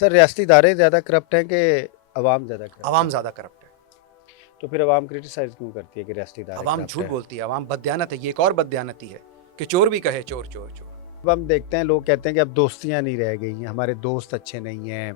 سر ریاستی ادارے زیادہ کرپٹ ہیں کہ عوام زیادہ کرپٹ عوام ہے؟ زیادہ کرپٹ ہے. تو پھر عوام کرٹیسائز کیوں کرتی ہے کہ ریاستی ادارے عوام کرپٹ جھوٹ ہے؟ بولتی ہے, عوام بددیانت ہے. یہ ایک اور بددیانتی ہے کہ چور بھی کہے چور چور چور. اب ہم دیکھتے ہیں لوگ کہتے ہیں کہ اب دوستیاں نہیں رہ گئی ہیں, ہمارے دوست اچھے نہیں ہیں,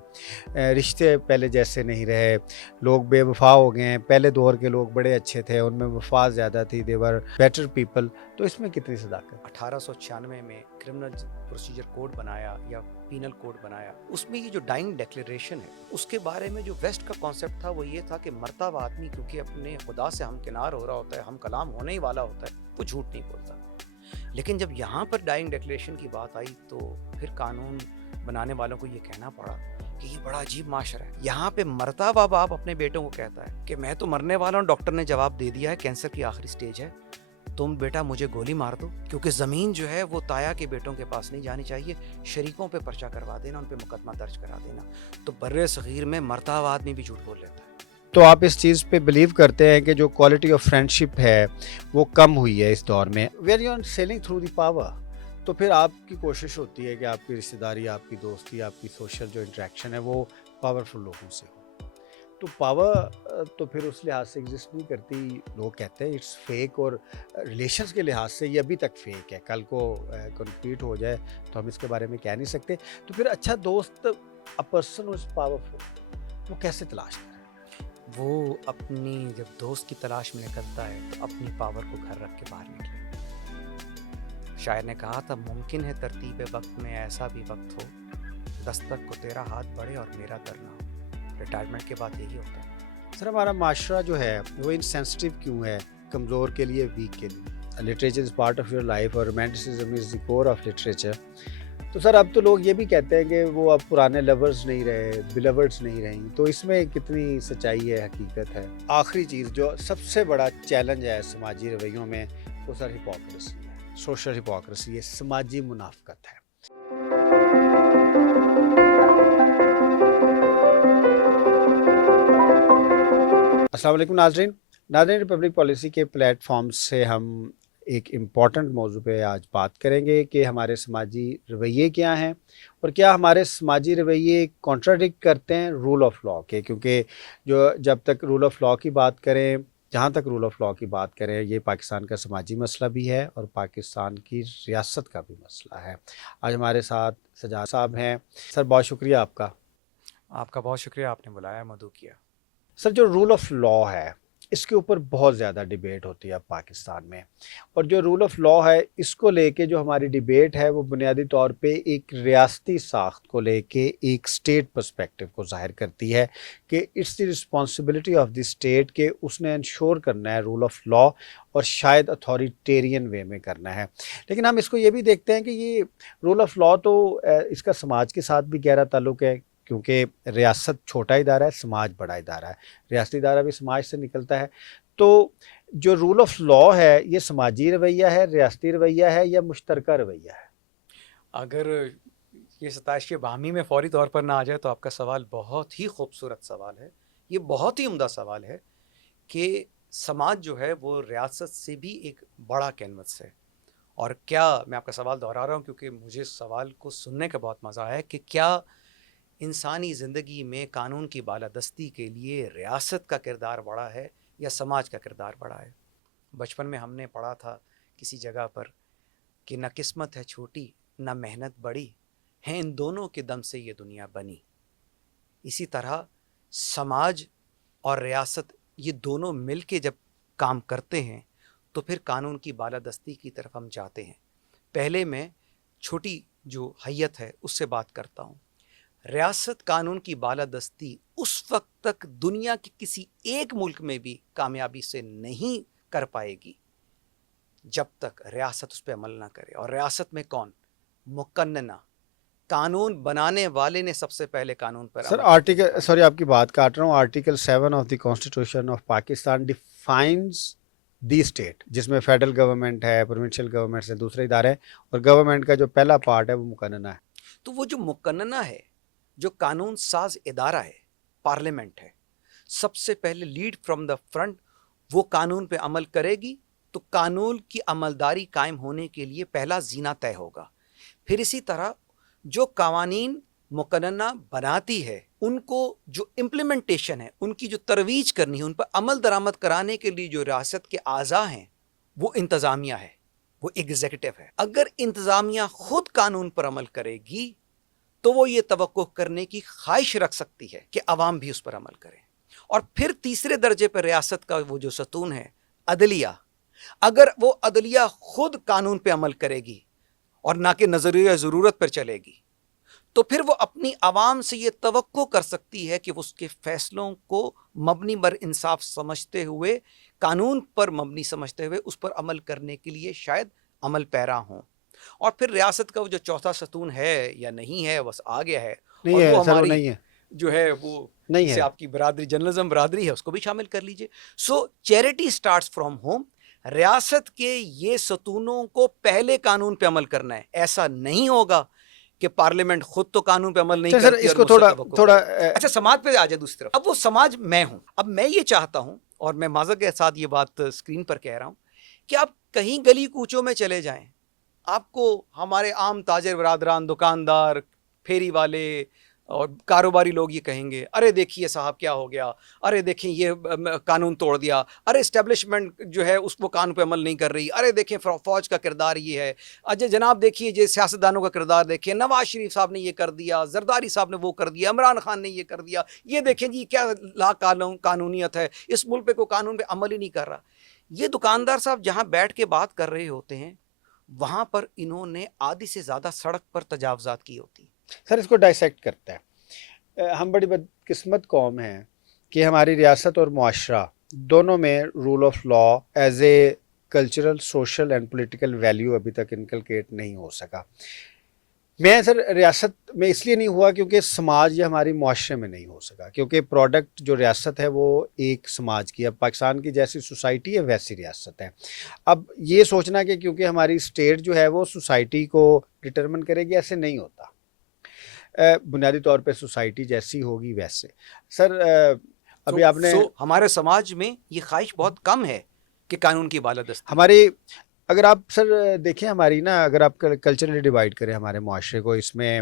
رشتے پہلے جیسے نہیں رہے, لوگ بے وفا ہو گئے ہیں. پہلے دور کے لوگ بڑے اچھے تھے, ان میں وفا زیادہ تھی, دیور بیٹر پیپل. تو اس میں کتنی صداقت؟ 1896 میں کرمنل پروسیجر کوڈ بنایا یا پینل کوڈ بنایا, اس میں یہ جو ڈائنگ ڈیکلیریشن ہے اس کے بارے میں جو ویسٹ کا کانسیپٹ تھا وہ یہ تھا کہ مرتا ہوا آدمی کیونکہ اپنے خدا سے ہم کنار ہو رہا ہوتا ہے, ہم کلام ہونے ہی والا ہوتا ہے, وہ جھوٹ نہیں بولتا. لیکن جب یہاں پر ڈائنگ ڈیکلیریشن کی بات آئی تو پھر قانون بنانے والوں کو یہ کہنا پڑا کہ یہ بڑا عجیب معاشرہ ہے. یہاں پہ مرتا ہوا باپ اپنے بیٹوں کو کہتا ہے کہ میں تو مرنے والا ہوں, ڈاکٹر نے جواب دے دیا ہے کینسر کی آخری سٹیج ہے, تم بیٹا مجھے گولی مار دو, کیونکہ زمین جو ہے وہ تایا کے بیٹوں کے پاس نہیں جانی چاہیے, شریکوں پہ پرچہ کروا دینا, ان پہ مقدمہ درج کرا دینا. تو برِ صغیر میں مرتا ہوا آدمی بھی جھوٹ بول لیتا ہے. تو آپ اس چیز پہ بلیو کرتے ہیں کہ جو کوالٹی آف فرینڈشپ ہے وہ کم ہوئی ہے اس دور میں, where you are sailing through the power. تو پھر آپ کی کوشش ہوتی ہے کہ آپ کی رشتہ داری, آپ کی دوستی, آپ کی سوشل جو انٹریکشن ہے وہ پاورفل لوگوں سے ہو. تو پاور تو پھر اس لحاظ سے ایگزسٹ نہیں کرتی. لوگ کہتے ہیں اٹس فیک, اور ریلیشنز کے لحاظ سے یہ ابھی تک فیک ہے. کل کو کنپلیٹ ہو جائے تو ہم اس کے بارے میں کہہ نہیں سکتے. تو پھر اچھا دوست, اے پرسن از پاورفل, وہ کیسے تلاش کریں؟ وہ اپنی جب دوست کی تلاش میں نکلتا ہے تو اپنی پاور کو گھر رکھ کے باہر نکلے. شاعر نے کہا تھا ممکن ہے ترتیب وقت میں ایسا بھی وقت ہو, دستک کو تیرا ہاتھ بڑھے اور میرا در نہ ہو. ریٹائرمنٹ کے بعد یہی ہوتا ہے. سر ہمارا معاشرہ جو ہے وہ انسینسٹیو کیوں ہے, کمزور کے لیے, ویک کے لیے؟ Literature is part of your life اور romanticism is the cover of literature. تو سر اب تو لوگ یہ بھی کہتے ہیں کہ وہ اب پرانے لورز نہیں رہے, بلورڈز نہیں رہیں. تو اس میں کتنی سچائی ہے, حقیقت ہے؟ آخری چیز جو سب سے بڑا چیلنج ہے سماجی رویوں میں وہ سر ہپوکریسی ہے, سوشل ہپوکریسی ہے, سماجی منافقت ہے. السلام علیکم ناظرین. ریپبلک پالیسی کے پلیٹ فارم سے ہم ایک امپورٹنٹ موضوع پہ آج بات کریں گے کہ ہمارے سماجی رویے کیا ہیں اور کیا ہمارے سماجی رویے کانٹراڈکٹ کرتے ہیں رول آف لاء کے. کیونکہ جب تک رول آف لاء کی بات کریں, جہاں تک رول آف لاء کی بات کریں, یہ پاکستان کا سماجی مسئلہ بھی ہے اور پاکستان کی ریاست کا بھی مسئلہ ہے. آج ہمارے ساتھ سجاد صاحب ہیں. سر بہت شکریہ آپ کا. آپ کا بہت شکریہ, آپ نے بلایا, مدعو کیا. سر جو رول آف لاء ہے اس کے اوپر بہت زیادہ ڈیبیٹ ہوتی ہے اب پاکستان میں, اور جو رول آف لاء ہے اس کو لے کے جو ہماری ڈیبیٹ ہے وہ بنیادی طور پہ ایک ریاستی ساخت کو لے کے ایک اسٹیٹ پرسپیکٹو کو ظاہر کرتی ہے کہ it's the responsibility of the state کہ اس نے انشور کرنا ہے رول آف لاء, اور شاید اتھارٹیرین وے میں کرنا ہے. لیکن ہم اس کو یہ بھی دیکھتے ہیں کہ یہ رول آف لاء تو اس کا سماج کے ساتھ بھی گہرا تعلق ہے, کیونکہ ریاست چھوٹا ادارہ ہے, سماج بڑا ادارہ ہے. ریاستی ادارہ بھی سماج سے نکلتا ہے. تو جو رول آف لاء ہے یہ سماجی رویہ ہے, ریاستی رویہ ہے, یا مشترکہ رویہ ہے؟ اگر یہ ستائش باہمی میں فوری طور پر نہ آ جائے تو آپ کا سوال بہت ہی خوبصورت سوال ہے. یہ بہت ہی عمدہ سوال ہے کہ سماج جو ہے وہ ریاست سے بھی ایک بڑا کینوس ہے. اور کیا, میں آپ کا سوال دہرا رہا ہوں کیونکہ مجھے سوال کو سننے کا بہت مزہ آیا, کہ کیا انسانی زندگی میں قانون کی بالادستی کے لیے ریاست کا کردار بڑا ہے یا سماج کا کردار بڑا ہے؟ بچپن میں ہم نے پڑھا تھا کسی جگہ پر کہ نہ قسمت ہے چھوٹی نہ محنت بڑی, ہیں ان دونوں کے دم سے یہ دنیا بنی. اسی طرح سماج اور ریاست یہ دونوں مل کے جب کام کرتے ہیں تو پھر قانون کی بالادستی کی طرف ہم جاتے ہیں. پہلے میں چھوٹی جو حیت ہے اس سے بات کرتا ہوں. ریاست قانون کی بالادستی اس وقت تک دنیا کے کسی ایک ملک میں بھی کامیابی سے نہیں کر پائے گی جب تک ریاست اس پہ عمل نہ کرے. اور ریاست میں کون؟ مقننہ, قانون بنانے والے نے سب سے پہلے قانون پر سر عمل سوری آپ کی بات کاٹ رہا ہوں. Article 7 of the constitution of Pakistan defines the state, جس میں فیڈرل گورنمنٹ ہے, پروونشل گورنمنٹ سے دوسرے ادارے ہیں, اور گورنمنٹ کا جو پہلا پارٹ ہے وہ مقننہ ہے. تو وہ جو مقننہ ہے, جو قانون ساز ادارہ ہے, پارلیمنٹ ہے, سب سے پہلے لیڈ فرام دا فرنٹ وہ قانون پہ عمل کرے گی تو قانون کی عملداری قائم ہونے کے لیے پہلا زینہ طے ہوگا. پھر اسی طرح جو قوانین مقننہ بناتی ہے، ان کو جو امپلیمنٹیشن ہے، ان کی جو ترویج کرنی ہے، ان پر عمل درآمد کرانے کے لیے جو ریاست کے اعضاء ہیں وہ انتظامیہ ہے، وہ ایگزیکٹو ہے۔ اگر انتظامیہ خود قانون پر عمل کرے گی تو وہ یہ توقع کرنے کی خواہش رکھ سکتی ہے کہ عوام بھی اس پر عمل کرے۔ اور پھر تیسرے درجے پر ریاست کا وہ جو ستون ہے عدلیہ، اگر وہ عدلیہ خود قانون پہ عمل کرے گی اور نہ کہ نظریہ ضرورت پر چلے گی، تو پھر وہ اپنی عوام سے یہ توقع کر سکتی ہے کہ وہ اس کے فیصلوں کو مبنی بر انصاف سمجھتے ہوئے، قانون پر مبنی سمجھتے ہوئے اس پر عمل کرنے کے لیے شاید عمل پیرا ہوں۔ اور پھر ریاست کا وہ جو چوتھا ستون ہے یا نہیں ہے، بس آ گیا ہے، نہیں اور ہے وہ سر، وہ ہماری نہیں ہے، جو ہے وہ نہیں جسے ہے۔ آپ کی برادری جرنلزم برادری ہے اس کو بھی شامل کر لیجئے۔ سو چیریٹی سٹارٹس فرام ہوم۔ ریاست کے یہ ستونوں کو پہلے قانون پہ عمل کرنا ہے، ایسا نہیں ہوگا کہ پارلیمنٹ خود تو قانون پہ عمل نہیں سر کرتی اس اور کو مجھ سے تھوڑا توقع تھوڑا کرے۔ اچھا سماج پہ آ جائے دوسری طرف، اب وہ سماج میں ہوں، اب میں یہ چاہتا ہوں اور میں معذرت کے ساتھ یہ بات اسکرین پر کہہ رہا ہوں کہ آپ کہیں گلی کوچوں میں چلے جائیں، آپ کو ہمارے عام تاجر برادران، دکاندار، پھیری والے اور کاروباری لوگ یہ کہیں گے، ارے دیکھیے صاحب کیا ہو گیا، ارے دیکھیں یہ قانون توڑ دیا، ارے اسٹیبلشمنٹ جو ہے اس کو قانون پہ عمل نہیں کر رہی، ارے دیکھیں فوج کا کردار یہ ہے، اجے جناب دیکھیے یہ سیاستدانوں کا کردار دیکھیں، نواز شریف صاحب نے یہ کر دیا، زرداری صاحب نے وہ کر دیا، عمران خان نے یہ کر دیا، یہ دیکھیں جی کیا لا قانونیت ہے، اس ملک پہ کوئی قانون پہ عمل ہی نہیں کر رہا۔ یہ دکاندار صاحب جہاں بیٹھ کے بات کر رہے ہوتے ہیں وہاں پر انہوں نے آدھی سے زیادہ سڑک پر تجاوزات کی ہوتی ہیں۔ سر اس کو ڈائسیکٹ کرتا ہے۔ ہم بڑی بدقسمت قوم ہیں کہ ہماری ریاست اور معاشرہ دونوں میں rule of law as a cultural, social and political value ابھی تک انکلکیٹ نہیں ہو سکا۔ میں سر ریاست میں اس لیے نہیں ہوا کیونکہ سماج یا ہماری معاشرے میں نہیں ہو سکا، کیونکہ پروڈکٹ جو ریاست ہے وہ ایک سماج کی، اب پاکستان کی جیسی سوسائٹی ہے ویسی ریاست ہے۔ اب یہ سوچنا کہ کیونکہ ہماری اسٹیٹ جو ہے وہ سوسائٹی کو ڈٹرمن کرے گی، ایسے نہیں ہوتا۔ بنیادی طور پہ سوسائٹی جیسی ہوگی ویسے۔ سر ابھی آپ نے ہمارے سماج میں یہ خواہش بہت کم ہے کہ قانون کی بالادستی ہماری، اگر آپ سر دیکھیں ہماری نا، اگر آپ کلچرلی ڈیوائڈ کریں ہمارے معاشرے کو، اس میں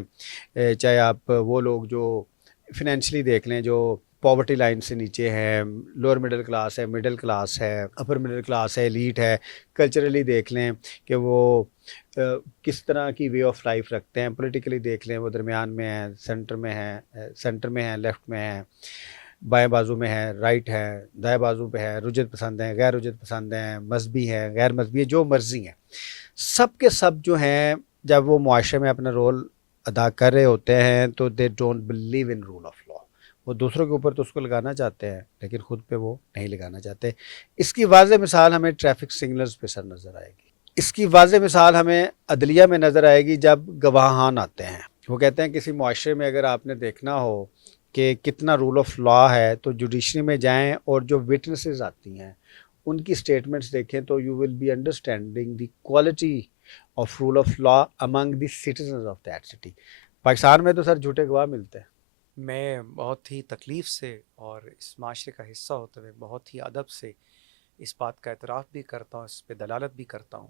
چاہے آپ وہ لوگ جو فنینشلی دیکھ لیں، جو پاورٹی لائن سے نیچے ہیں، لوور مڈل کلاس ہے، مڈل کلاس ہے، اپر مڈل کلاس ہے، ایلیٹ ہے، کلچرلی دیکھ لیں کہ وہ کس طرح کی وے آف لائف رکھتے ہیں، پولیٹیکلی دیکھ لیں وہ درمیان میں ہیں، سینٹر میں ہیں، لیفٹ میں ہیں، بائیں بازو میں ہے، رائٹ ہے، دائیں بازو پہ ہے، رجت پسند ہیں، غیر رجت پسند ہیں، مذہبی ہیں، غیر مذہبی ہیں، جو مرضی ہیں، سب کے سب جو ہیں جب وہ معاشرے میں اپنا رول ادا کر رہے ہوتے ہیں تو they don't believe in rule of law. وہ دوسروں کے اوپر تو اس کو لگانا چاہتے ہیں لیکن خود پہ وہ نہیں لگانا چاہتے۔ اس کی واضح مثال ہمیں ٹریفک سگنلز پہ سر نظر آئے گی، اس کی واضح مثال ہمیں عدلیہ میں نظر آئے گی جب گواہان آتے ہیں۔ وہ کہتے ہیں کسی معاشرے میں اگر آپ نے دیکھنا ہو کہ کتنا رول آف لا ہے تو جوڈیشری میں جائیں اور جو وٹنسز آتی ہیں ان کی سٹیٹمنٹس دیکھیں تو you will be understanding the quality of rule of law among the citizens of that city. Pakistan میں تو سر جھوٹے گواہ ملتے ہیں۔ میں بہت ہی تکلیف سے اور اس معاشرے کا حصہ ہوتے ہوئے بہت ہی ادب سے اس بات کا اعتراف بھی کرتا ہوں، اس پہ دلالت بھی کرتا ہوں۔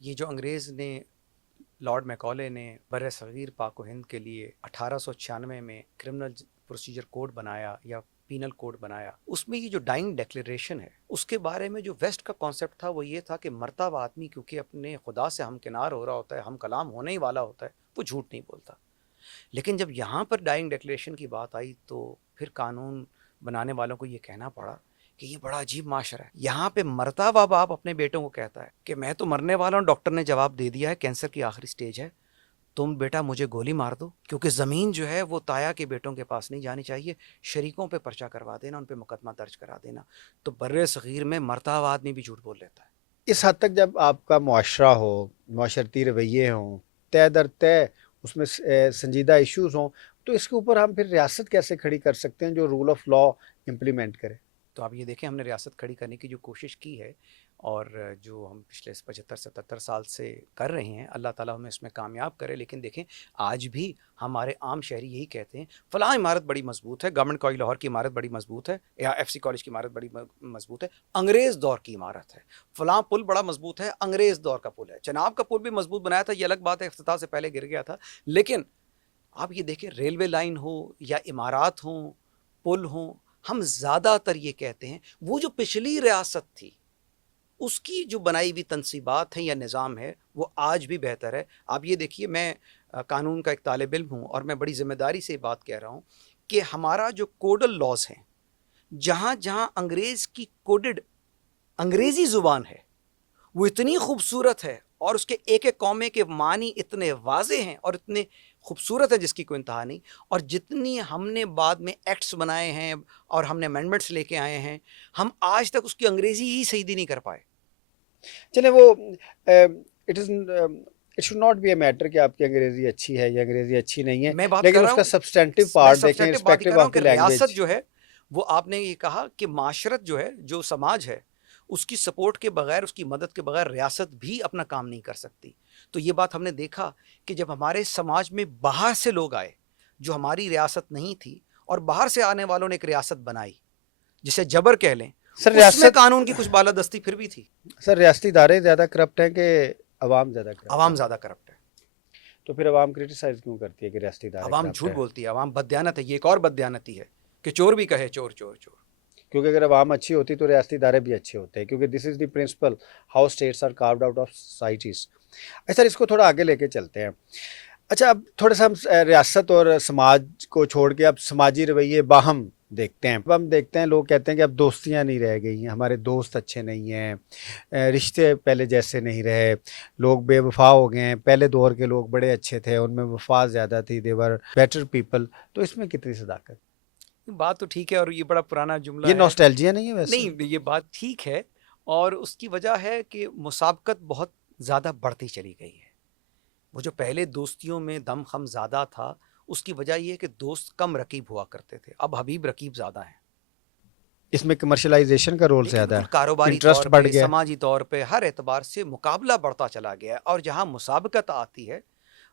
یہ جو انگریز نے، لارڈ میکالے نے بر صغیر پاک و ہند کے لیے 1896 میں کرمنل پروسیجر کوڈ بنایا یا پینل کوڈ بنایا، اس میں یہ جو ڈائنگ ڈیکلیریشن ہے اس کے بارے میں جو ویسٹ کا کانسیپٹ تھا وہ یہ تھا کہ مرتا ہوا آدمی کیونکہ اپنے خدا سے ہمکنار ہو رہا ہوتا ہے، ہم کلام ہونے ہی والا ہوتا ہے، وہ جھوٹ نہیں بولتا۔ لیکن جب یہاں پر ڈائنگ ڈیکلیریشن کی بات آئی تو پھر قانون بنانے والوں کو یہ کہنا پڑا کہ یہ بڑا عجیب معاشرہ ہے۔ یہاں پہ مرتا ہوا باپ اپنے بیٹوں کو کہتا ہے کہ میں تو مرنے والا ہوں، ڈاکٹر نے جواب دے دیا ہے کینسر کی آخری سٹیج ہے، تم بیٹا مجھے گولی مار دو، کیونکہ زمین جو ہے وہ تایا کے بیٹوں کے پاس نہیں جانی چاہیے، شریکوں پہ پرچہ کروا دینا، ان پہ مقدمہ درج کرا دینا۔ تو بر صغیر میں مرتا ہوا آدمی بھی جھوٹ بول لیتا ہے۔ اس حد تک جب آپ کا معاشرہ ہو، معاشرتی رویے ہوں، طے در طے اس میں سنجیدہ ایشوز ہوں، تو اس کے اوپر ہم پھر ریاست کیسے کھڑی کر سکتے ہیں جو رول آف لا امپلیمنٹ کرے؟ تو آپ یہ دیکھیں ہم نے ریاست کھڑی کرنے کی جو کوشش کی ہے اور جو ہم پچھلے 75-77 سال سے کر رہے ہیں، اللہ تعالیٰ ہمیں اس میں کامیاب کرے۔ لیکن دیکھیں آج بھی ہمارے عام شہری یہی کہتے ہیں فلاں عمارت بڑی مضبوط ہے، گورنمنٹ کالج لاہور کی عمارت بڑی مضبوط ہے، یا ایف سی کالج کی عمارت بڑی مضبوط ہے، انگریز دور کی عمارت ہے، فلاں پل بڑا مضبوط ہے، انگریز دور کا پل ہے۔ چناب کا پل بھی مضبوط بنایا تھا، یہ الگ بات ہے، افتتاح سے پہلے گر گیا تھا، لیکن آپ یہ دیکھیں ریلوے لائن ہو یا عمارات ہوں پل ہوں، ہم زیادہ تر یہ کہتے ہیں وہ جو پچھلی ریاست تھی اس کی جو بنائی ہوئی تنصیبات ہیں یا نظام ہے وہ آج بھی بہتر ہے. آپ یہ دیکھیے میں قانون کا ایک طالب علم ہوں اور میں بڑی ذمہ داری سے یہ بات کہہ رہا ہوں کہ ہمارا جو کوڈل لاز ہیں جہاں جہاں انگریز کی کوڈڈ انگریزی زبان ہے وہ اتنی خوبصورت ہے اور اس کے ایک ایک قومے کے معنی اتنے واضح ہیں اور اتنے خوبصورت ہے جس کی کوئی انتہا نہیں. اور جتنی ہم نے بعد میں ایکٹس بنائے ہیں اور ہم نے امینڈمنٹس لے کے آئے ہیں ہم آج تک اس کی انگریزی ہی صحیح نہیں کر پائے. چلے وہ it is it should not be a matter کہ آپ کی انگریزی اچھی ہے یا انگریزی اچھی نہیں ہے, میں بات لیکن کر رہا اس کا ہوں سبسٹینٹو میں پارٹ دیکھیں سبسٹیٹو بات ہی کر رسپیکٹو رہا ہوں آف کہ دی ریاست لینگویج. جو ہے وہ آپ نے یہ کہا کہ معاشرت جو ہے جو سماج ہے اس کی سپورٹ کے بغیر اس کی مدد کے بغیر ریاست بھی اپنا کام نہیں کر سکتی. تو یہ بات ہم نے دیکھا کہ جب ہمارے سماج میں باہر سے لوگ آئے جو ہماری ریاست نہیں تھی اور باہر سے آنے والوں نے ایک ریاست بنائی جسے جبر کہہ لیں, سر اس میں ریاست قانون کی کچھ بالادستی پھر بھی تھی. سر ریاستی ادارے زیادہ کرپٹ ہیں کہ عوام زیادہ کرپٹ ہے؟ عوام زیادہ کرپٹ ہے. تو پھر عوام کرٹیسائز کیوں کرتی ہے کہ ریاستی ادارے عوام کرپٹ جھوٹ ہے؟ بولتی ہے, عوام بددیانت ہے. یہ ایک اور بددیانتی ہے کہ چور بھی کہے چور چور چور. کیونکہ اگر عوام اچھی ہوتی تو ریاستی ادارے بھی اچھے ہوتے ہیں, کیونکہ this is the principle how status are carved out of societies. اچھا سر اس کو تھوڑا آگے لے کے چلتے ہیں. اچھا اب تھوڑا سا ہم ریاست اور سماج کو چھوڑ کے اب سماجی رویے باہم دیکھتے ہیں. اب ہم دیکھتے ہیں لوگ کہتے ہیں کہ اب دوستیاں نہیں رہ گئی ہیں, ہمارے دوست اچھے نہیں ہیں, رشتے پہلے جیسے نہیں رہے, لوگ بے وفا ہو گئے ہیں. پہلے دور کے لوگ بڑے اچھے تھے, ان میں وفا زیادہ تھی, دیور بیٹر پیپل. تو اس میں کتنی صداقت؟ بات تو ٹھیک ہے اور یہ بڑا پرانا جملہ یہ ہے. نوسٹیلجیا نہیں ہے ویسے؟ نہیں یہ بات ٹھیک ہے اور اس کی وجہ ہے کہ مسابقت بہت زیادہ بڑھتی چلی گئی ہے. وہ جو پہلے دوستیوں میں دم خم زیادہ تھا اس کی وجہ یہ ہے کہ دوست کم رقیب ہوا کرتے تھے, اب حبیب رقیب زیادہ ہیں. اس میں کمرشلائزیشن کا رول دیکھیں زیادہ بالکل ہے, کاروباری طور انٹرسٹ بڑھ پہ گیا. سماجی طور پہ ہر اعتبار سے مقابلہ بڑھتا چلا گیا ہے اور جہاں مسابقت آتی ہے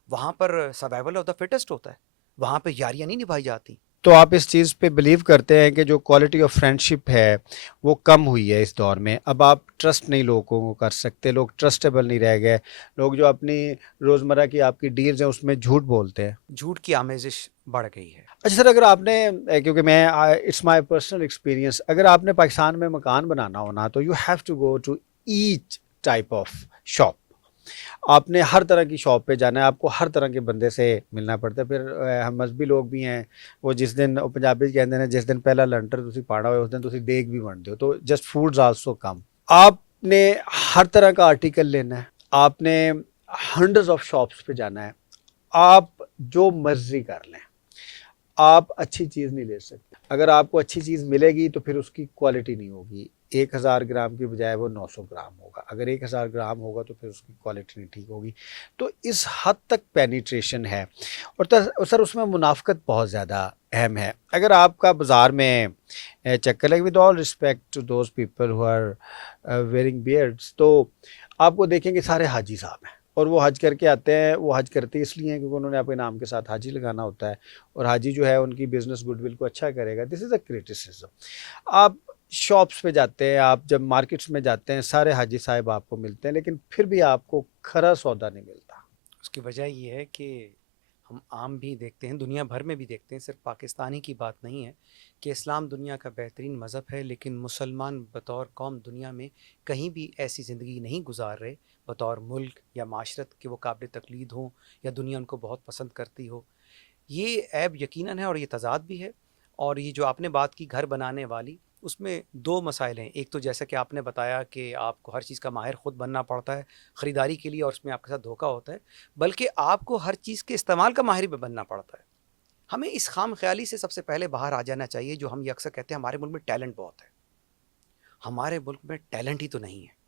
وہاں پر سروائیول آف دا فٹسٹ ہوتا ہے, وہاں پہ یاریاں نہیں نبھائی جاتی. تو آپ اس چیز پہ بلیو کرتے ہیں کہ جو کوالٹی آف فرینڈشپ ہے وہ کم ہوئی ہے اس دور میں؟ اب آپ ٹرسٹ نہیں لوگوں کو کر سکتے, لوگ ٹرسٹیبل نہیں رہ گئے, لوگ جو اپنی روزمرہ کی آپ کی ڈیلز ہیں اس میں جھوٹ بولتے ہیں. جھوٹ کی آمیزش بڑھ گئی ہے. اچھا سر, اگر آپ نے کیونکہ میں اٹس مائی پرسنل ایکسپیرینس, اگر آپ نے پاکستان میں مکان بنانا ہونا تو you have to go to each type of shop. آپ نے ہر طرح کی شاپ پہ جانا ہے, آپ کو ہر طرح کے بندے سے ملنا پڑتا ہے. پھر ہم مذہبی لوگ بھی ہیں, وہ جس دن پنجابی کہتے ہیں جس دن پہلا لنٹر تسی پاڑا ہوئے اس دن تسی دیگ بھی بنتے ہو, تو جسٹ فوڈز آلسو کم. آپ نے ہر طرح کا آرٹیکل لینا ہے, آپ نے ہنڈرڈز آف شاپس پہ جانا ہے, آپ جو مرضی کر لیں, آپ اچھی چیز نہیں لے سکتے. اگر آپ کو اچھی چیز ملے گی تو پھر اس کی کوالٹی نہیں ہوگی, 1000 گرام کی بجائے وہ 900 گرام ہوگا. اگر 1000 گرام ہوگا تو پھر اس کی کوالٹی نہیں ٹھیک ہوگی. تو اس حد تک پینیٹریشن ہے, اور سر اس میں منافقت بہت زیادہ اہم ہے. اگر آپ کا بازار میں چکر لگے, with all respect to those people who are wearing beards, تو آپ کو دیکھیں گے سارے حاجی صاحب ہیں اور وہ حج کر کے آتے ہیں. وہ حج کرتے اس لیے ہیں کیونکہ انہوں نے اپنے نام کے ساتھ حاجی لگانا ہوتا ہے, اور حاجی جو ہے ان کی بزنس گڈ ول کو اچھا کرے گا. دس از اے کریٹیسزم. آپ شاپس پہ جاتے ہیں, آپ جب مارکیٹس میں جاتے ہیں, سارے حاجی صاحب آپ کو ملتے ہیں, لیکن پھر بھی آپ کو کھرا سودا نہیں ملتا. اس کی وجہ یہ ہے کہ ہم عام بھی دیکھتے ہیں, دنیا بھر میں بھی دیکھتے ہیں, صرف پاکستانی کی بات نہیں ہے کہ اسلام دنیا کا بہترین مذہب ہے لیکن مسلمان بطور قوم دنیا میں کہیں بھی ایسی زندگی نہیں گزار رہے بطور ملک یا معاشرت کہ وہ قابل تقلید ہوں یا دنیا ان کو بہت پسند کرتی ہو. یہ عیب یقیناً ہے اور یہ تضاد بھی ہے. اور یہ جو آپ نے بات کی گھر بنانے والی, اس میں دو مسائل ہیں. ایک تو جیسا کہ آپ نے بتایا کہ آپ کو ہر چیز کا ماہر خود بننا پڑتا ہے خریداری کے لیے اور اس میں آپ کے ساتھ دھوکہ ہوتا ہے, بلکہ آپ کو ہر چیز کے استعمال کا ماہر بھی بننا پڑتا ہے. ہمیں اس خام خیالی سے سب سے پہلے باہر آ جانا چاہیے جو ہم یہ اکثر کہتے ہیں ہمارے ملک میں ٹیلنٹ بہت ہے. ہمارے ملک میں ٹیلنٹ ہی تو نہیں ہے.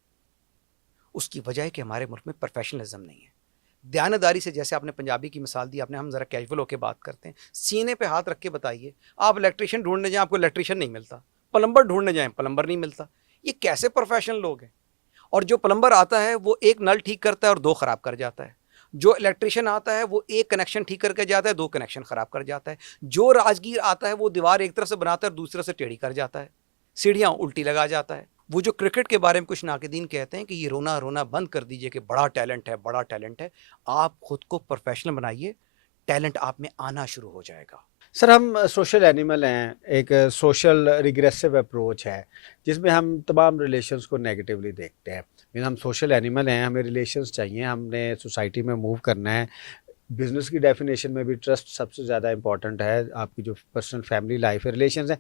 اس کی وجہ ہے کہ ہمارے ملک میں پروفیشنلزم نہیں ہے. دیانتداری سے, جیسے آپ نے پنجابی کی مثال دی, آپ نے, ہم ذرا کیجول ہو کے بات کرتے ہیں, سینے پہ ہاتھ رکھ کے بتائیے, آپ الیکٹریشین ڈھونڈنے جائیں آپ کو الیکٹریشین نہیں ملتا, پلمبر ڈھونڈنے جائیں پلمبر نہیں ملتا. یہ کیسے پروفیشنل لوگ ہیں؟ اور جو پلمبر آتا ہے وہ ایک نل ٹھیک کرتا ہے اور 2 خراب کر جاتا ہے. جو الیکٹریشین آتا ہے وہ ایک کنیکشن ٹھیک کر کے جاتا ہے, 2 کنیکشن خراب کر جاتا ہے. جو راجگیر آتا ہے وہ دیوار ایک طرف سے بناتا ہے اور دوسری طرف سے ٹیڑھی کر جاتا ہے, سیڑھیاں الٹی لگا جاتا ہے. وہ جو کرکٹ کے بارے میں کچھ ناقدین کہتے ہیں کہ یہ رونا رونا بند کر دیجئے کہ بڑا ٹیلنٹ ہے بڑا ٹیلنٹ ہے, آپ خود کو پروفیشنل بنائیے. ٹیلنٹ آپ میں آنا شروع ہو جائے گا. سر ہم سوشل اینیمل ہیں, ایک سوشل ریگریسو اپروچ ہے جس میں ہم تمام ریلیشنز کو نیگیٹیولی دیکھتے ہیں. ہم سوشل اینیمل ہیں, ہمیں ریلیشنز چاہیے, ہم نے سوسائٹی میں موو کرنا ہے. بزنس کی ڈیفینیشن میں بھی ٹرسٹ سب سے زیادہ امپورٹنٹ ہے. آپ کی جو پرسنل فیملی لائف ہے, ریلیشنز ہیں,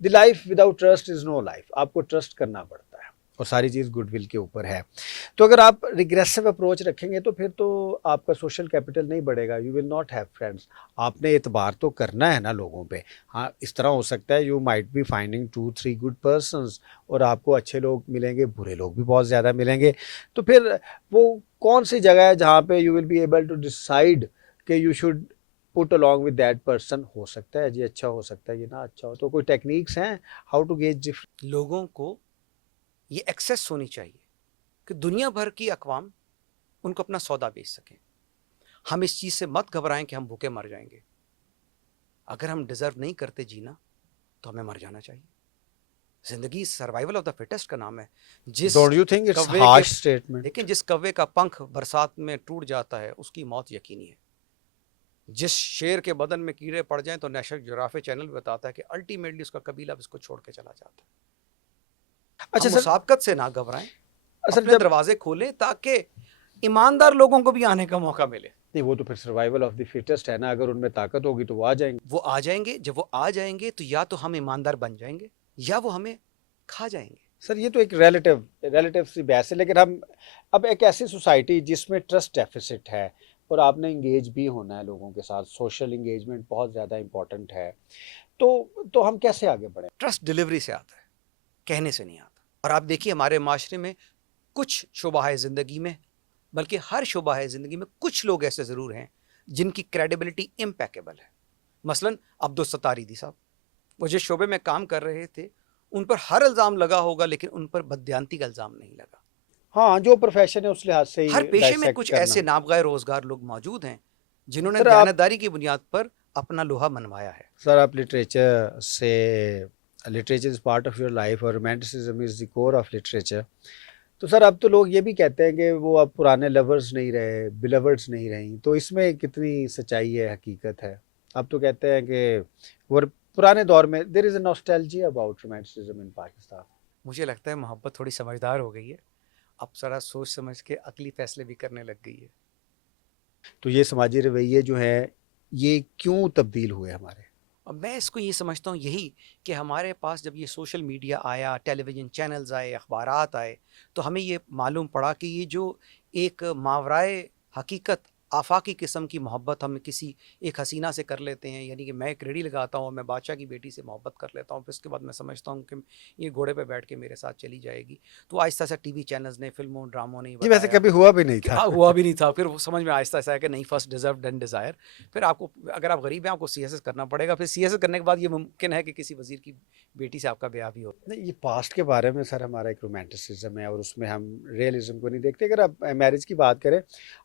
the life without trust is no life. آپ کو ٹرسٹ کرنا پڑتا ہے اور ساری چیز گڈ ول کے اوپر ہے. تو اگر آپ ریگریسو اپروچ رکھیں گے تو پھر تو آپ کا سوشل کیپٹل نہیں بڑھے گا. You will not have friends. آپ نے اعتبار تو کرنا ہے نا لوگوں پہ. ہاں اس طرح ہو سکتا ہے you might be finding 2-3 good persons, اور آپ کو اچھے لوگ ملیں گے, برے لوگ بھی بہت زیادہ ملیں گے. تو پھر وہ کون سی جگہ ہے جہاں پہ you will be able to decide کہ you should put along with that person. ہو سکتا ہے جی اچھا, ہو سکتا ہے یہ نہ اچھا ہو. تو کوئی ٹیکنیکس ہیں ہاؤ ٹو گیج ڈفرنٹ. لوگوں کو یہ ایکسیس ہونی چاہیے کہ دنیا بھر کی اقوام ان کو اپنا سودا بیچ سکیں. ہم اس چیز سے مت گھبرائیں کہ ہم بھوکے مر جائیں گے. اگر ہم ڈیزرو نہیں کرتے جینا تو ہمیں مر جانا چاہیے. زندگی سروائیول آف دا فٹسٹ کا نام ہے. جس ڈونٹ یو تھنک اٹس کوے کے ہارش اسٹیٹمنٹ؟ دیکھیں جس کوے کا پنکھ برسات میں ٹوٹ جاتا ہے اس کی موت یقینی ہے. جس شیر کے بدن میں کیڑے پڑ جائیں تو نیشنل جغرافی چینل بھی بتاتا ہے کہ الٹیمیٹلی اس کا قبیلہ اس کو چھوڑ کے چلا جاتا ہے. اچھا ہم سر, مسابقت سے نہ گھبرائیں, اصل اپنے جب دروازے کھولیں تاکہ ایماندار لوگوں کو بھی آنے کا موقع ملے. نہیں, وہ تو پھر سروائیول آف دی فٹسٹ ہے نا. اگر ان میں طاقت ہوگی تو وہ آ جائیں گے. وہ آ جائیں گے. جب وہ آ جائیں گے تو یا تو ہم ایماندار بن جائیں گے یا وہ ہمیں کھا جائیں گے. سر یہ تو ایک ریلیٹیو سی بحث ہے, لیکن ہم اب ایک ایسی سوسائٹی جس میں ٹرسٹ ڈیفیسٹ ہے اور آپ نے انگیج بھی ہونا ہے لوگوں کے ساتھ, سوشل انگیجمنٹ بہت زیادہ امپورٹنٹ ہے, تو ہم کیسے آگے بڑھیں؟ ٹرسٹ ڈلیوری سے آتا ہے, کہنے سے نہیں آتا. اور آپ دیکھیے ہمارے معاشرے میں کچھ شعبہ زندگی میں, بلکہ ہر شعبہ زندگی میں کچھ لوگ ایسے ضرور ہیں جن کی کریڈیبلٹی امپیکیبل ہے. مثلاً عبدالستار ایدھی صاحب, وہ جس شعبے میں کام کر رہے تھے ان پر ہر الزام لگا ہوگا لیکن ان پر بددیانتی کا الزام نہیں لگا. ہاں جو پروفیشن ہے اس لحاظ سے ہر ہی پیشے میں ڈائسیکٹ کچھ کرنا. ایسے نابغہ روزگار لوگ موجود ہیں جنہوں نے سر آپ دیانتداری کی بنیاد پر اپنا لوہا منوایا ہے. سر آپ لٹریچر سے, literature is part of your life اور romanticism is the cover of literature. تو سر اب تو لوگ یہ بھی کہتے ہیں کہ وہ اب پرانے لورز نہیں رہے, بلورڈز نہیں رہیں. تو اس میں کتنی سچائی ہے, حقیقت ہے؟ اب تو کہتے ہیں کہ وہ پرانے دور میں دیر از اے نوسٹیلجیا اباؤٹ رومانٹسزم ان پاکستان. مجھے لگتا ہے محبت تھوڑی سمجھدار ہو گئی ہے, اب ذرا سوچ سمجھ کے عقلی فیصلے بھی کرنے لگ گئی ہے. تو یہ سماجی رویے جو ہیں یہ کیوں تبدیل ہوئے ہمارے؟ اور میں اس کو یہ سمجھتا ہوں یہی کہ ہمارے پاس جب یہ سوشل میڈیا آیا, ٹیلی ویژن چینلز آئے, اخبارات آئے, تو ہمیں یہ معلوم پڑا کہ یہ جو ایک ماورائے حقیقت آفاقی قسم کی محبت ہم کسی ایک حسینہ سے کر لیتے ہیں, یعنی کہ میں ایک ریڑھی لگاتا ہوں, میں بادشاہ کی بیٹی سے محبت کر لیتا ہوں, پھر اس کے بعد میں سمجھتا ہوں کہ یہ گھوڑے پہ بیٹھ کے میرے ساتھ چلی جائے گی. تو آہستہ سے ٹی وی چینلز نے, فلموں ڈراموں نے جی ویسے بتایا کبھی ہوا بھی نہیں کہ تھا. ہاں ہوا بھی نہیں تھا. پھر وہ سمجھ میں آہستہ آہستہ ہے کہ نہیں, فرسٹ ڈیزرو دین ڈیزائر. پھر آپ کو اگر آپ غریب ہیں آپ کو سی ایس ایس کرنا پڑے گا, پھر سی ایس ایس کرنے کے بعد یہ ممکن ہے کہ کسی وزیر کی بیٹی سے آپ کا بیاہ بھی ہو. نہیں, یہ پاسٹ کے بارے میں سر ہمارا ایک رومانٹسزم ہے اور اس میں ہم ریئلزم کو نہیں دیکھتے. اگر آپ میرج کی بات کریں,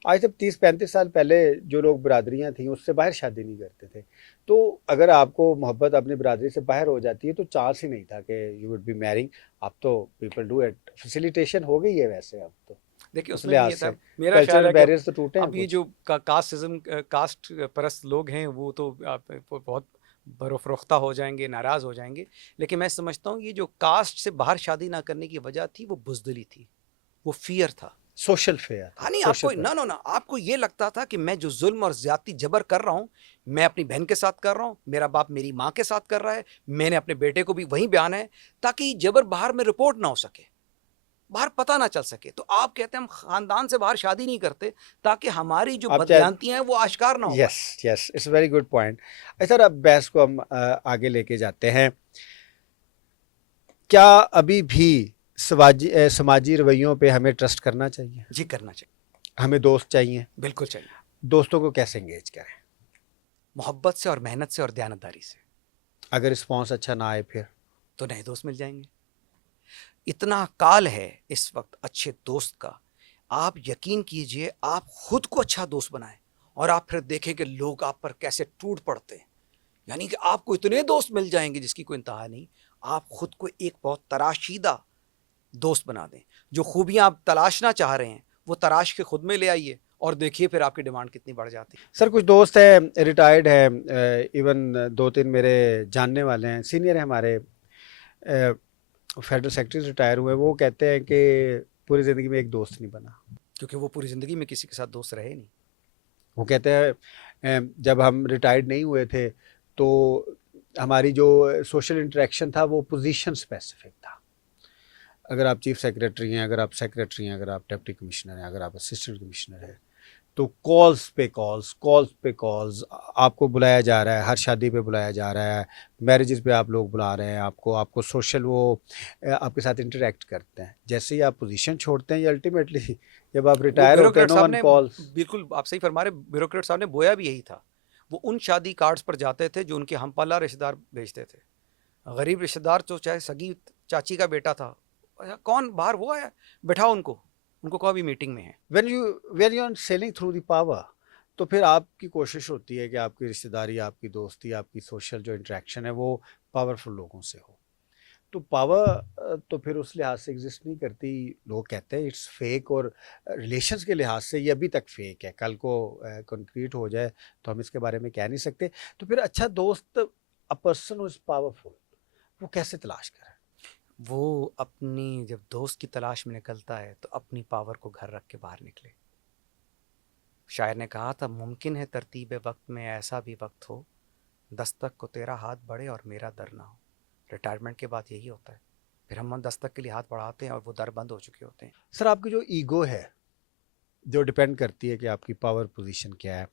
آج سے 30-35 سال پہلے جو لوگ برادریاں تھیں اس سے باہر شادی نہیں کرتے تھے. تو اگر آپ کو محبت اپنی برادری سے باہر ہو جاتی ہے تو چانس ہی نہیں تھا کہ یو وڈ بی میرنگ. اب تو پیپل ڈو اٹ, فیسیلیٹیشن ہو گئی ہے. ویسے اب تو دیکھیے اس اس میں بھی لحاظ یہ تھا, سے میرا خیال کلچرل ہے کہ بیریئرز تو ٹوٹے ہیں اب یہ کچھ. جو کاسٹ پرست لوگ ہیں وہ تو بہت برفروختہ ہو جائیں گے, ناراض ہو جائیں گے. لیکن میں سمجھتا ہوں یہ جو کاسٹ سے باہر شادی نہ کرنے کی وجہ تھی وہ بزدلی تھی, وہ فیئر تھا. سوشل فیئر تھا. ہاں نہیں, آپ کو نہ آپ کو یہ لگتا تھا کہ میں جو ظلم اور زیادتی جبر کر رہا ہوں میں اپنی بہن کے ساتھ کر رہا ہوں, میرا باپ میری ماں کے ساتھ کر رہا ہے, میں نے اپنے بیٹے کو بھی وہی بیان ہے, تاکہ یہ جبر باہر میں رپورٹ نہ ہو سکے, باہر پتہ نہ چل سکے. تو آپ کہتے ہیں ہم خاندان سے باہر شادی نہیں کرتے تاکہ ہماری جو بددیانتی ہیں وہ آشکار نہ ہو. یس یس, اٹس ویری گڈ پوائنٹ. سر اب بحث کو ہم آگے لے کے جاتے ہیں. کیا ابھی بھی سماجی رویوں پہ ہمیں ٹرسٹ کرنا چاہیے؟ جی کرنا چاہیے. ہمیں دوست چاہیے. بالکل چاہیے. دوستوں کو کیسے انگیج کریں؟ محبت سے اور محنت سے اور دیانتداری سے. اگر رسپانس اچھا نہ آئے پھر تو نئے دوست مل جائیں گے. اتنا کال ہے اس وقت اچھے دوست کا, آپ یقین کیجئے آپ خود کو اچھا دوست بنائیں اور آپ پھر دیکھیں کہ لوگ آپ پر کیسے ٹوٹ پڑتے ہیں. یعنی کہ آپ کو اتنے دوست مل جائیں گے جس کی کوئی انتہا نہیں. آپ خود کو ایک بہت تراشیدہ دوست بنا دیں. جو خوبیاں آپ تلاشنا چاہ رہے ہیں وہ تراش کے خود میں لے آئیے اور دیکھیے پھر آپ کی ڈیمانڈ کتنی بڑھ جاتی ہے. سر کچھ دوست ہیں ریٹائرڈ ہیں، ایون 2-3 میرے جاننے والے ہیں، سینئر ہیں ہمارے، فیڈرل سیکرٹری ریٹائر ہوئے، وہ کہتے ہیں کہ پوری زندگی میں ایک دوست نہیں بنا. کیونکہ وہ پوری زندگی میں کسی کے ساتھ دوست رہے نہیں. وہ کہتے ہیں جب ہم ریٹائرڈ نہیں ہوئے تھے تو ہماری جو سوشل انٹریکشن تھا وہ پوزیشن اسپیسیفک تھا. اگر آپ چیف سیکریٹری ہیں، اگر آپ سیکریٹری ہیں، اگر آپ ڈپٹی کمشنر ہیں، اگر آپ اسسٹنٹ کمشنر ہیں، تو کالز پہ کالز آپ کو بلایا جا رہا ہے، ہر شادی پہ بلایا جا رہا ہے، میرجز پہ آپ لوگ بلا رہے ہیں، آپ کو سوشل وہ آپ کے ساتھ انٹریکٹ کرتے ہیں. جیسے ہی آپ پوزیشن چھوڑتے ہیں یا الٹیمیٹلی جب آپ وہ ریٹائر ہوتے ہیں، بیوروکریٹ نو صاحب ون نے کالز. بالکل آپ صحیح فرما رہے، بیوروکریٹ صاحب نے بویا بھی یہی تھا. وہ ان شادی کارڈز پر جاتے تھے جو ان کے ہم پلہ رشتہ دار بھیجتے تھے. غریب رشتہ دار تو چاہے سگی چاچی کا بیٹا تھا، کون باہر وہ آیا، بٹھاؤ ان کو کہو بھی میٹنگ میں ہے. When you are sailing through the power, تو پھر آپ کی کوشش ہوتی ہے کہ آپ کی رشتہ داری، آپ کی دوستی، آپ کی سوشل جو انٹریکشن ہے وہ پاورفل لوگوں سے ہو. تو پاور تو پھر اس لحاظ سے ایگزسٹ نہیں کرتی. لوگ کہتے ہیں اٹس فیک، اور ریلیشنز کے لحاظ سے یہ ابھی تک فیک ہے. کل کو کنکریٹ ہو جائے تو ہم اس کے بارے میں کہہ نہیں سکتے. تو پھر اچھا دوست، اے پرسن از پاورفل، وہ کیسے تلاش کریں؟ وہ اپنی جب دوست کی تلاش میں نکلتا ہے تو اپنی پاور کو گھر رکھ کے باہر نکلے. شاعر نے کہا تھا ممکن ہے ترتیب وقت میں ایسا بھی وقت ہو، دستک کو تیرا ہاتھ بڑھے اور میرا در نہ ہو. ریٹائرمنٹ کے بعد یہی ہوتا ہے، پھر ہم دستک کے لیے ہاتھ بڑھاتے ہیں اور وہ در بند ہو چکے ہوتے ہیں. سر آپ کی جو ایگو ہے، جو ڈپینڈ کرتی ہے کہ آپ کی پاور پوزیشن کیا ہے،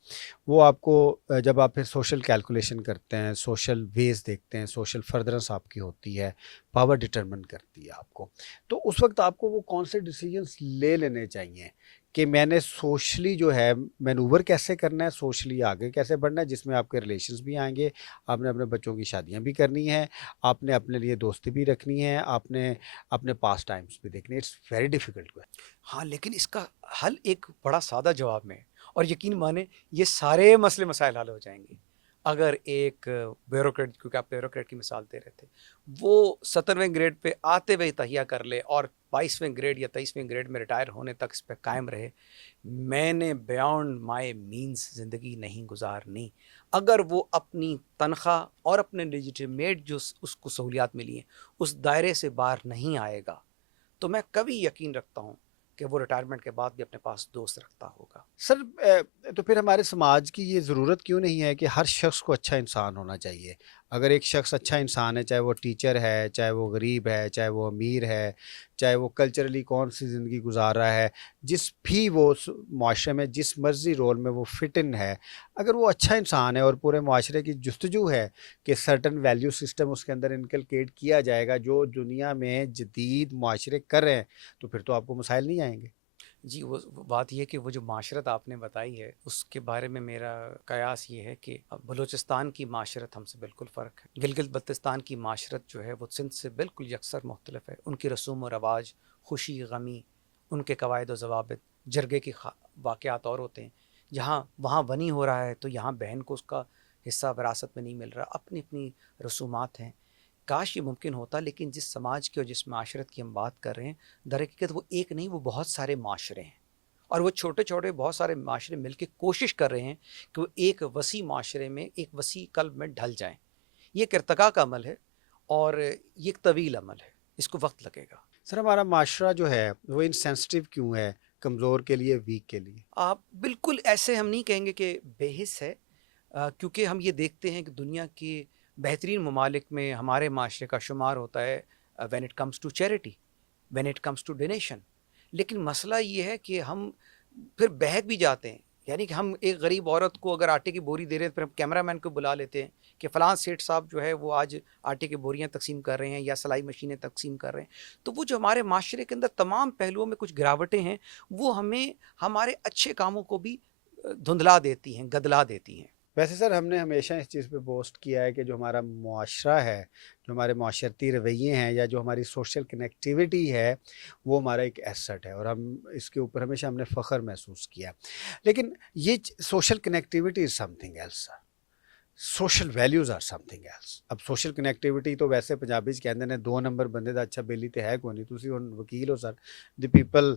وہ آپ کو جب آپ پھر سوشل کیلکولیشن کرتے ہیں، سوشل ویز دیکھتے ہیں، سوشل فردرنس آپ کی ہوتی ہے، پاور ڈٹرمن کرتی ہے آپ کو. تو اس وقت آپ کو وہ کون سے ڈیسیجنس لے لینے چاہیے کہ میں نے سوشلی جو ہے مینوور کیسے کرنا ہے، سوشلی آگے کیسے بڑھنا ہے، جس میں آپ کے ریلیشنز بھی آئیں گے، آپ نے اپنے بچوں کی شادیاں بھی کرنی ہیں، آپ نے اپنے لیے دوستی بھی رکھنی ہے، آپ نے اپنے پاس ٹائمز بھی دیکھنے. It's very difficult. ہاں لیکن اس کا حل ایک بڑا سادہ جواب میں ہے، اور یقین مانیں یہ سارے مسئلے مسائل حل ہو جائیں گے اگر ایک بیوروکریٹ، کیونکہ آپ بیوروکریٹ کی مثال دے رہے تھے، وہ 17ویں گریڈ پہ آتے ہوئے تہیہ کر لے اور 22ویں گریڈ یا 23ویں گریڈ میں ریٹائر ہونے تک اس پہ قائم رہے. میں نے بیانڈ مائی مینز زندگی نہیں گزارنی. اگر وہ اپنی تنخواہ اور اپنے لیجیٹیمیٹ جو اس کو سہولیات ملی ہیں اس دائرے سے باہر نہیں آئے گا تو میں کبھی یقین رکھتا ہوں کہ وہ ریٹائرمنٹ کے بعد بھی اپنے پاس دوست رکھتا ہوگا. سر تو پھر ہمارے سماج کی یہ ضرورت کیوں نہیں ہے کہ ہر شخص کو اچھا انسان ہونا چاہیے؟ اگر ایک شخص اچھا انسان ہے، چاہے وہ ٹیچر ہے، چاہے وہ غریب ہے، چاہے وہ امیر ہے، چاہے وہ کلچرلی کون سی زندگی گزار رہا ہے، جس بھی وہ معاشرے میں جس مرضی رول میں وہ فٹ ان ہے، اگر وہ اچھا انسان ہے اور پورے معاشرے کی جستجو ہے کہ سرٹن ویلیو سسٹم اس کے اندر انکلکیٹ کیا جائے گا جو دنیا میں جدید معاشرے کر رہے ہیں، تو پھر تو آپ کو مسائل نہیں آئیں گے. جی وہ بات یہ کہ وہ جو معاشرت آپ نے بتائی ہے اس کے بارے میں میرا قیاس یہ ہے کہ بلوچستان کی معاشرت ہم سے بالکل فرق ہے. گلگت بلتستان کی معاشرت جو ہے وہ سندھ سے بالکل یکسر مختلف ہے. ان کی رسوم و رواج، خوشی غمی، ان کے قواعد و ضوابط، جرگے کے واقعات اور ہوتے ہیں. جہاں وہاں بنی ہو رہا ہے تو یہاں بہن کو اس کا حصہ وراثت میں نہیں مل رہا. اپنی اپنی رسومات ہیں. کاش یہ ممکن ہوتا، لیکن جس سماج کی اور جس معاشرت کی ہم بات کر رہے ہیں در حقیقت وہ ایک نہیں، وہ بہت سارے معاشرے ہیں، اور وہ چھوٹے چھوٹے بہت سارے معاشرے مل کے کوشش کر رہے ہیں کہ وہ ایک وسیع معاشرے میں، ایک وسیع قلب میں ڈھل جائیں. یہ ایک ارتقاء کا عمل ہے اور یہ ایک طویل عمل ہے، اس کو وقت لگے گا. سر ہمارا معاشرہ جو ہے وہ انسینسٹیو کیوں ہے، کمزور کے لیے، ویک کے لیے؟ آپ بالکل ایسے ہم نہیں کہیں گے کہ بے حس ہے، کیونکہ ہم یہ دیکھتے ہیں کہ دنیا کے بہترین ممالک میں ہمارے معاشرے کا شمار ہوتا ہے when it comes to charity, when it comes to donation. لیکن مسئلہ یہ ہے کہ ہم پھر بہک بھی جاتے ہیں. یعنی کہ ہم ایک غریب عورت کو اگر آٹے کی بوری دے رہے ہیں پھر ہم کیمرہ مین کو بلا لیتے ہیں کہ فلاں سیٹھ صاحب جو ہے وہ آج آٹے کی بوریاں تقسیم کر رہے ہیں یا سلائی مشینیں تقسیم کر رہے ہیں. تو وہ جو ہمارے معاشرے کے اندر تمام پہلوؤں میں کچھ گراوٹیں ہیں وہ ہمیں ہمارے اچھے کاموں کو بھی دھندلا دیتی ہیں، گدلا دیتی ہیں. ویسے سر ہم نے ہمیشہ اس چیز پہ بوسٹ کیا ہے کہ جو ہمارا معاشرہ ہے، جو ہمارے معاشرتی رویے ہیں، یا جو ہماری سوشل کنیکٹیوٹی ہے، وہ ہمارا ایک ایسٹ ہے، اور ہم اس کے اوپر ہمیشہ ہم نے فخر محسوس کیا. لیکن یہ social connectivity is something else sir. Social values are something else. ਅਬ ਸੋਸ਼ਲ ਕਨੈਕਟੀਵਿਟੀ ਤਾਂ ਵੈਸੇ ਪੰਜਾਬੀ 'ਚ ਕਹਿੰਦੇ ਨੇ 2 ਨੰਬਰ ਬੰਦੇ ਦਾ ਅੱਛਾ ਬੇਲੀ ਤੇ ਹੈ ਕੋਈ ਨਹੀਂ, ਤੁਸੀਂ ਹੁਣ ਵਕੀਲ ਹੋ ਸਰ। The people